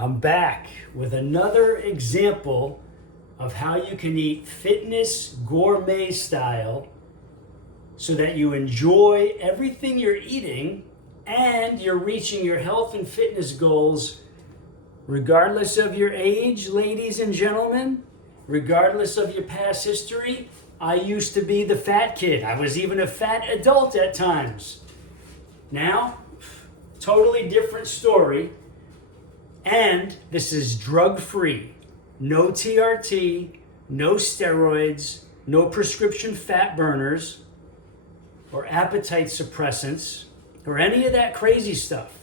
I'm back with another example of how you can eat fitness gourmet style so that you enjoy everything you're eating and you're reaching your health and fitness goals regardless of your age, ladies and gentlemen, regardless of your past history. I used to be the fat kid. I was even a fat adult at times. Now, totally different story. And this is drug-free. No TRT, no steroids, no prescription fat burners, or appetite suppressants, or any of that crazy stuff.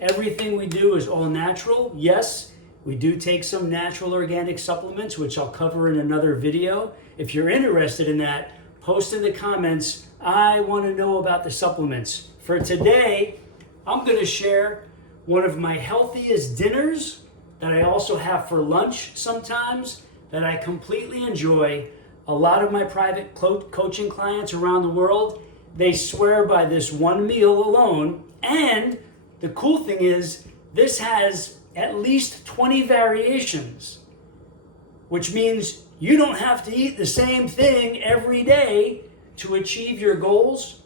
Everything we do is all natural. Yes, we do take some natural organic supplements, which I'll cover in another video. If you're interested in that, post in the comments, I want to know about the supplements. For today, I'm going to share one of my healthiest dinners that I also have for lunch sometimes that I completely enjoy. A lot of my private coaching clients around the world, they swear by this one meal alone. And the cool thing is this has at least 20 variations, which means you don't have to eat the same thing every day to achieve your goals,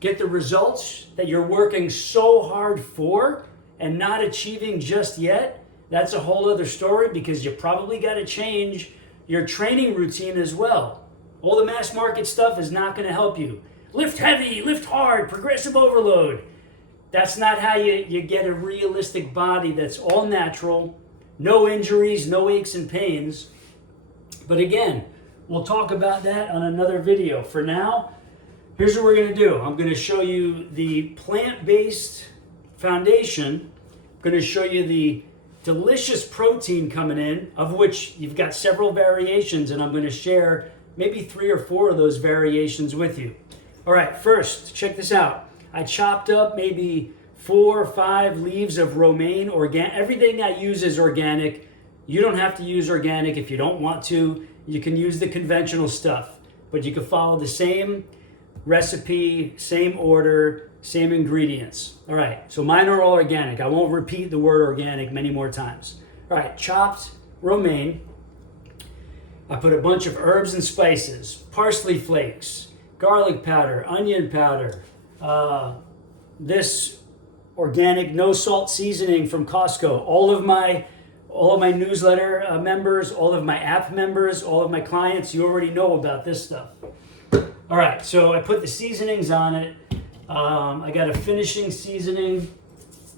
get the results that you're working so hard for and not achieving just yet. That's a whole other story because you probably got to change your training routine as well. All the mass market stuff is not going to help you. Lift heavy, lift hard, progressive overload. That's not how you get a realistic body that's all natural, no injuries, no aches and pains. But again, we'll talk about that on another video. For now, here's what we're going to do. I'm going to show you the plant-based foundation. I'm going to show you the delicious protein coming in, of which you've got several variations, and I'm going to share maybe 3 or 4 of those variations with you. All right, first, check this out. I chopped up maybe 4 or 5 leaves of romaine. Everything I use is organic. You don't have to use organic if you don't want to. You can use the conventional stuff, but you can follow the same recipe, same order, same ingredients. All right, so mine are all organic. I won't repeat the word organic many more times. All right, chopped romaine. I put a bunch of herbs and spices, parsley flakes, garlic powder, onion powder, this organic no salt seasoning from Costco. All of my newsletter members, all of my app members, all of my clients, you already know about this stuff. All right, so I put the seasonings on it. I got a finishing seasoning.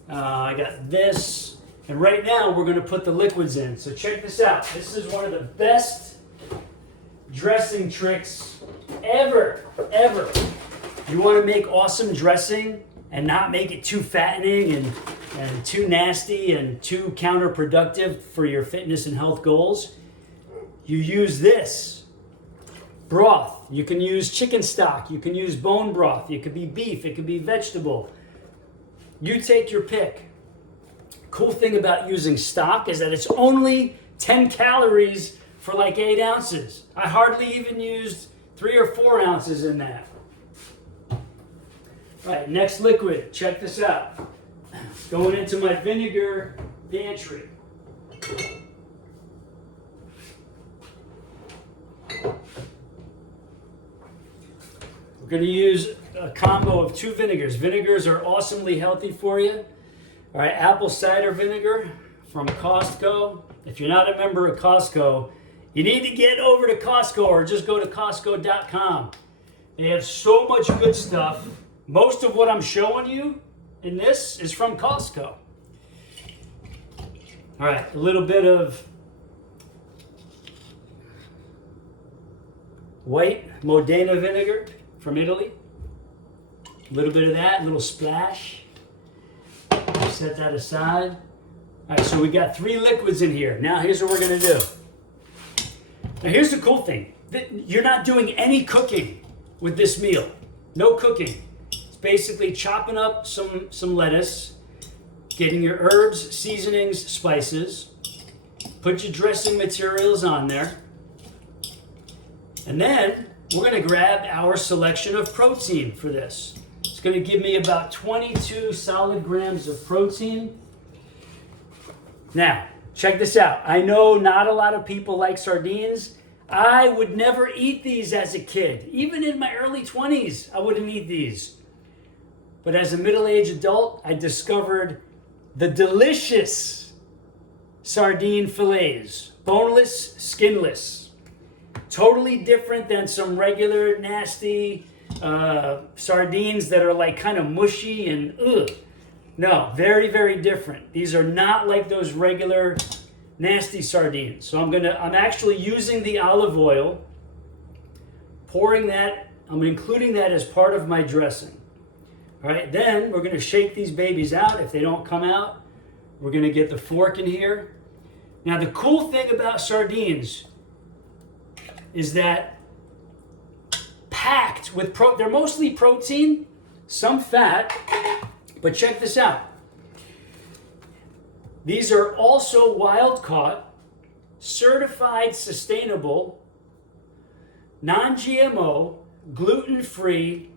I got this. And right now we're going to put the liquids in. So check this out. This is one of the best dressing tricks ever. You want to make awesome dressing and not make it too fattening and too nasty and too counterproductive for your fitness and health goals. You use this broth. You can use chicken stock. You can use bone broth. It could be beef. It could be vegetable. You take your pick. Cool thing about using stock is that it's only 10 calories for like 8 ounces. I hardly even used 3 or 4 ounces in that. All right, next liquid. Check this out. Going into my vinegar pantry. We're going to use a combo of 2 vinegars. Vinegars are awesomely healthy for you. All right, apple cider vinegar from Costco. If you're not a member of Costco, you need to get over to Costco or just go to Costco.com. They have so much good stuff. Most of what I'm showing you in this is from Costco. All right, a little bit of white Modena vinegar from Italy. A little bit of that, a little splash. Set that aside. All right, so we got 3 liquids in here. Now here's what we're going to do. Now here's the cool thing. You're not doing any cooking with this meal. No cooking. It's basically chopping up some lettuce, getting your herbs, seasonings, spices, put your dressing materials on there, and then we're going to grab our selection of protein for this. It's going to give me about 22 solid grams of protein. Now, check this out. I know not a lot of people like sardines. I would never eat these as a kid. Even in my early 20s, I wouldn't eat these. But as a middle-aged adult, I discovered the delicious sardine fillets. Boneless, skinless. Totally different than some regular nasty sardines that are like kind of mushy and ugh. No, very, very different. These are not like those regular nasty sardines. So I'm actually using the olive oil, pouring that, I'm including that as part of my dressing. All right, then we're gonna shake these babies out. If they don't come out, we're gonna get the fork in here. Now the cool thing about sardines is that packed with they're mostly protein, some fat, but check this out. These are also wild caught, certified sustainable, non-GMO, gluten-free,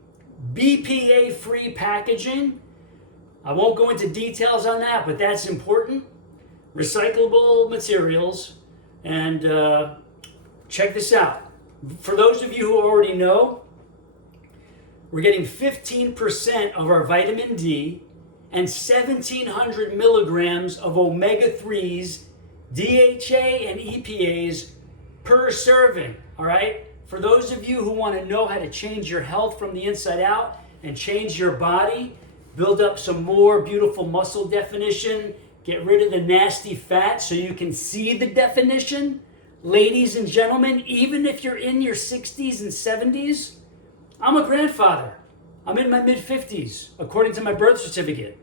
BPA-free packaging. I won't go into details on that, but that's important. Recyclable materials. And check this out. For those of you who already know, we're getting 15% of our vitamin D and 1,700 milligrams of omega-3s, DHA, and EPAs per serving, all right? For those of you who want to know how to change your health from the inside out and change your body, build up some more beautiful muscle definition, get rid of the nasty fat so you can see the definition, ladies and gentlemen, even if you're in your 60s and 70s, I'm a grandfather. I'm in my mid-50s, according to my birth certificate.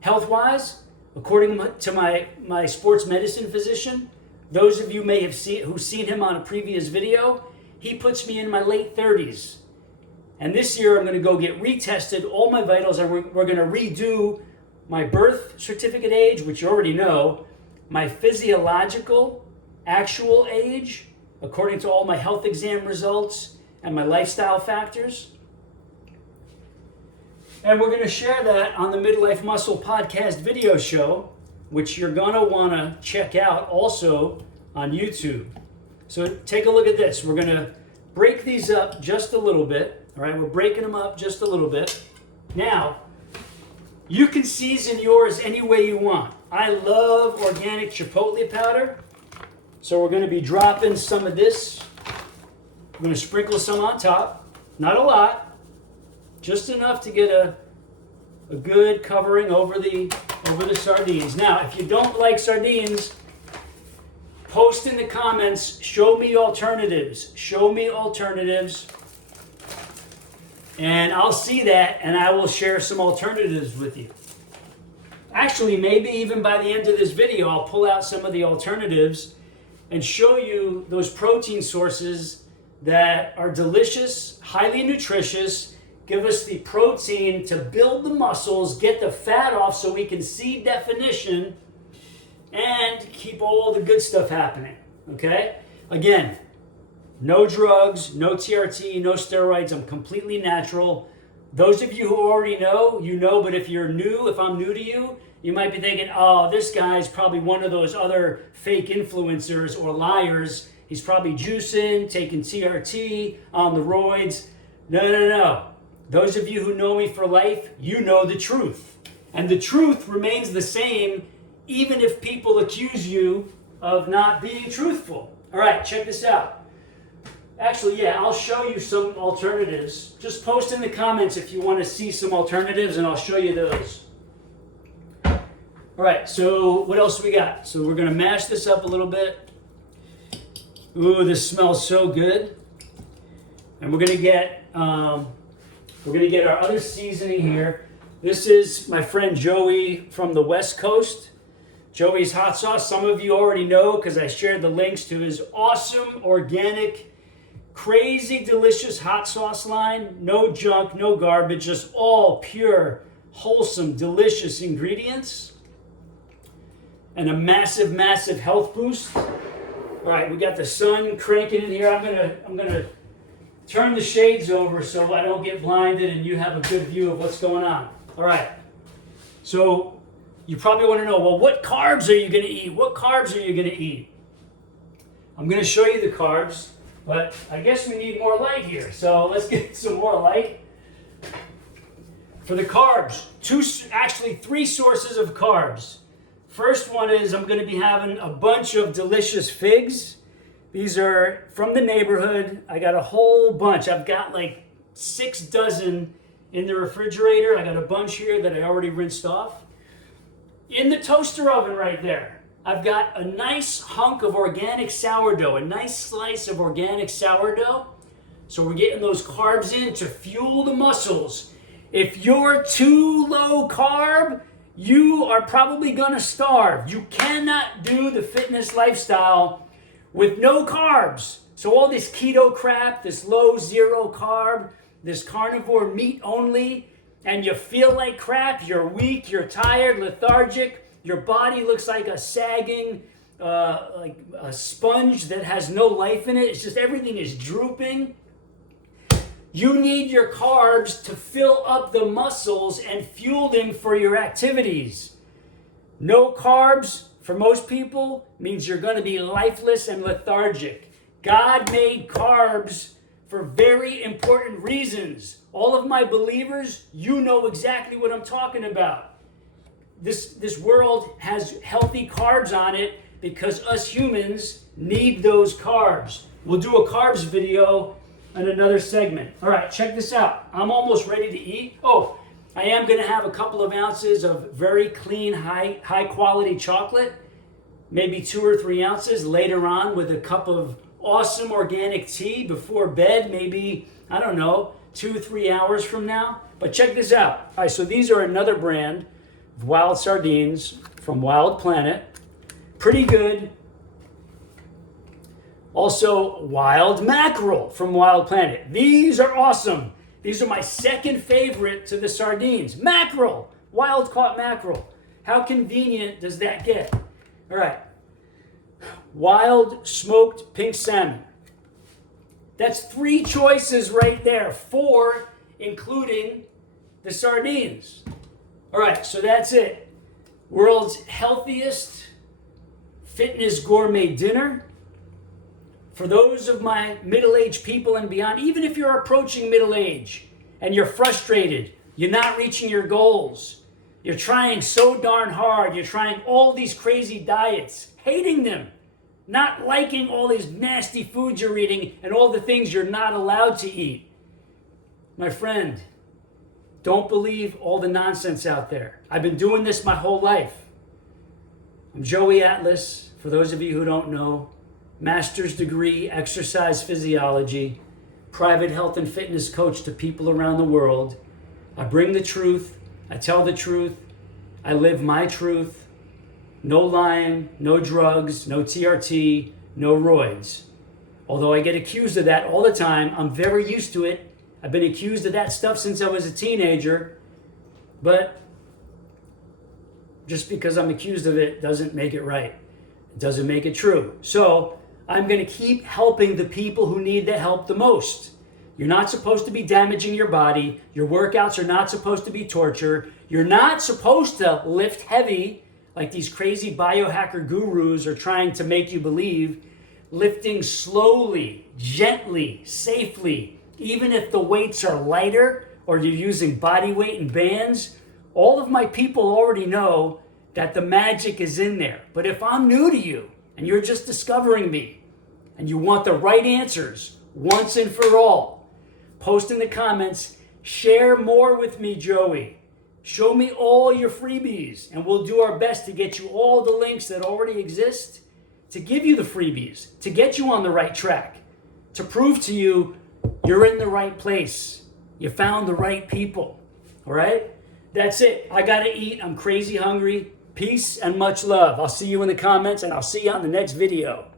Health-wise, according to my sports medicine physician, those of you may have who've seen him on a previous video, he puts me in my late 30s. And this year I'm going to go get retested, all my vitals, and we're going to redo my birth certificate age, which you already know, my physiological actual age, according to all my health exam results and my lifestyle factors. And we're going to share that on the Midlife Muscle Podcast video show, which you're going to want to check out also on YouTube. So take a look at this. We're going to break these up just a little bit. All right, we're breaking them up just a little bit. Now, you can season yours any way you want. I love organic chipotle powder. So we're going to be dropping some of this. I'm going to sprinkle some on top. Not a lot. Just enough to get a good covering over the sardines. Now, if you don't like sardines, post in the comments, show me alternatives. Show me alternatives. And I'll see that, and I will share some alternatives with you. Actually, maybe even by the end of this video, I'll pull out some of the alternatives and show you those protein sources that are delicious, highly nutritious, give us the protein to build the muscles, get the fat off so we can see definition, and keep all the good stuff happening, okay? Again, no drugs, no TRT, no steroids. I'm completely natural. Those of you who already know, you know, but if you're new, if I'm new to you, you might be thinking, oh, this guy's probably one of those other fake influencers or liars. He's probably juicing, taking TRT, on the roids. No. Those of you who know me for life, you know the truth. And the truth remains the same even if people accuse you of not being truthful. All right, check this out. Actually, yeah, I'll show you some alternatives. Just post in the comments if you want to see some alternatives, and I'll show you those. All right, so what else we got? So we're going to mash this up a little bit. Ooh, this smells so good. And we're going to get our other seasoning here. This is my friend Joey from the West Coast. Joey's hot sauce. Some of you already know because I shared the links to his awesome, organic, crazy, delicious hot sauce line. No junk, no garbage, just all pure, wholesome, delicious ingredients. And a massive, massive health boost. All right, we got the sun cranking in here. I'm gonna turn the shades over so I don't get blinded and you have a good view of what's going on. All right, so you probably want to know, well, what carbs are you going to eat? What carbs are you going to eat? I'm going to show you the carbs, but I guess we need more light here. So let's get some more light. For the carbs, actually three sources of carbs. First one is I'm going to be having a bunch of delicious figs. These are from the neighborhood. I got a whole bunch. I've got like 6 dozen in the refrigerator. I got a bunch here that I already rinsed off. In the toaster oven right there, I've got a nice hunk of organic sourdough, a nice slice of organic sourdough. So we're getting those carbs in to fuel the muscles. If you're too low carb, you are probably gonna starve. You cannot do the fitness lifestyle with no carbs. So all this keto crap, this low zero carb, this carnivore meat only, and you feel like crap, you're weak, you're tired, lethargic, your body looks like a sagging, like a sponge that has no life in it. It's just everything is drooping. You need your carbs to fill up the muscles and fuel them for your activities. No carbs for most people means you're going to be lifeless and lethargic. God made carbs for very important reasons. All of my believers, you know exactly what I'm talking about. This world has healthy carbs on it because us humans need those carbs. We'll do a carbs video in another segment. All right, check this out. I'm almost ready to eat. Oh, I am going to have a couple of ounces of very clean, high quality chocolate, maybe 2 or 3 ounces later on with a cup of awesome organic tea before bed, maybe, I don't know, 2-3 hours from now. But check this out. All right, so these are another brand of wild sardines from Wild Planet. Pretty good. Also, wild mackerel from Wild Planet. These are awesome. These are my second favorite to the sardines. Mackerel, wild caught mackerel. How convenient does that get? All right. Wild smoked pink salmon. That's 3 choices right there. 4, including the sardines. All right, so that's it. World's healthiest fitness gourmet dinner. For those of my middle-aged people and beyond, even if you're approaching middle age and you're frustrated, you're not reaching your goals, you're trying so darn hard, you're trying all these crazy diets, hating them, not liking all these nasty foods you're eating and all the things you're not allowed to eat. My friend, don't believe all the nonsense out there. I've been doing this my whole life. I'm Joey Atlas, for those of you who don't know. Master's degree, exercise physiology, private health and fitness coach to people around the world. I bring the truth. I tell the truth. I live my truth. No lying, no drugs, no TRT, no roids. Although I get accused of that all the time, I'm very used to it. I've been accused of that stuff since I was a teenager. But just because I'm accused of it doesn't make it right. It doesn't make it true. So I'm going to keep helping the people who need the help the most. You're not supposed to be damaging your body. Your workouts are not supposed to be torture. You're not supposed to lift heavy like these crazy biohacker gurus are trying to make you believe. Lifting slowly, gently, safely, even if the weights are lighter or you're using body weight and bands. All of my people already know that the magic is in there. But if I'm new to you and you're just discovering me and you want the right answers once and for all, post in the comments, share more with me, Joey. Show me all your freebies and we'll do our best to get you all the links that already exist, to give you the freebies, to get you on the right track, to prove to you you're in the right place. You found the right people. All right? That's it. I got to eat. I'm crazy hungry. Peace and much love. I'll see you in the comments and I'll see you on the next video.